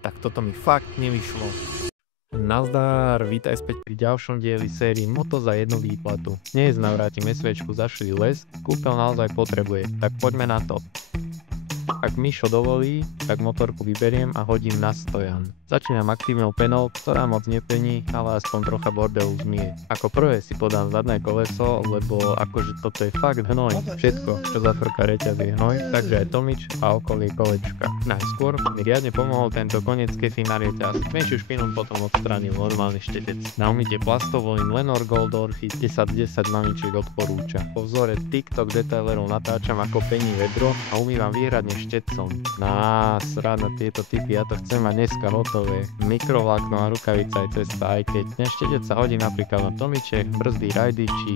Tak toto mi fakt nevyšlo. Nazdar, vítaj späť pri ďalšom dieli sérii Moto za jednu výplatu. Dnes navrátim SVčku zašli les, kúpeľ naozaj potrebuje, tak poďme na to. Ak Mišo dovolí, tak motorku vyberiem a hodím na stojan. Začínam aktívnou penou, ktorá moc nepení, ale aspoň trocha bordelu zmie. Ako prvé si podám zadné koleso, lebo akože toto je fakt hnoj. Všetko, čo zafrká reťaz je hnoj, takže aj tomič a okolie kolečka. Najskôr mi riadne pomohol tento koniec kefy na reťaz. Menšiu špinu potom odstránil normálny štetec. Na umytie plastov volím Lenor Gold Orchid 10/10 mamičiek odporúča. Po vzore TikTok detailerov natáčam ako pení vedro a umývam výhradne štetcom. Rád na tieto typy, ja to chcem mať dneska hotové. Mikrovlákno a rukavica je cesta, aj keď ten štetec sa hodí napríklad na tomiček, brzdy, rajdy či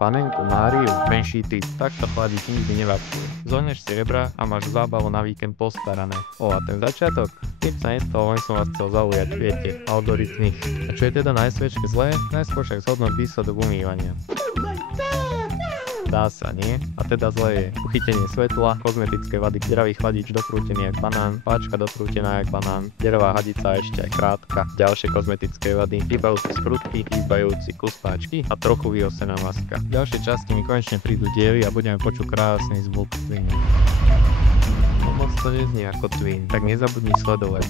panenku Máriu, menší typ, takto chladiť nikdy nevapuje. Zohneš si rebra a máš zábavu na víkend postarané. A ten začiatok? Keď sa nestalo, len som vás chcel zaujať, viete, algoritmy. A čo je teda na SVčke zlé? Najskôr však zhodnúť výsledok umývania. Dá sa, nie? A teda zlé je uchytenie svetla, kozmetické vady, deravý chladič dokrútený jak banán, páčka dokrútená jak banán, deravá hadica ešte aj krátka, ďalšie kozmetické vady, chýbajúce sprutky, chýbajúci kus páčky a trochu vyosená maska. V ďalšej časti mi konečne prídu diely a budeme počuť krásny zvuk. Moc to neznie ako Twin, tak nezabudni sledovať.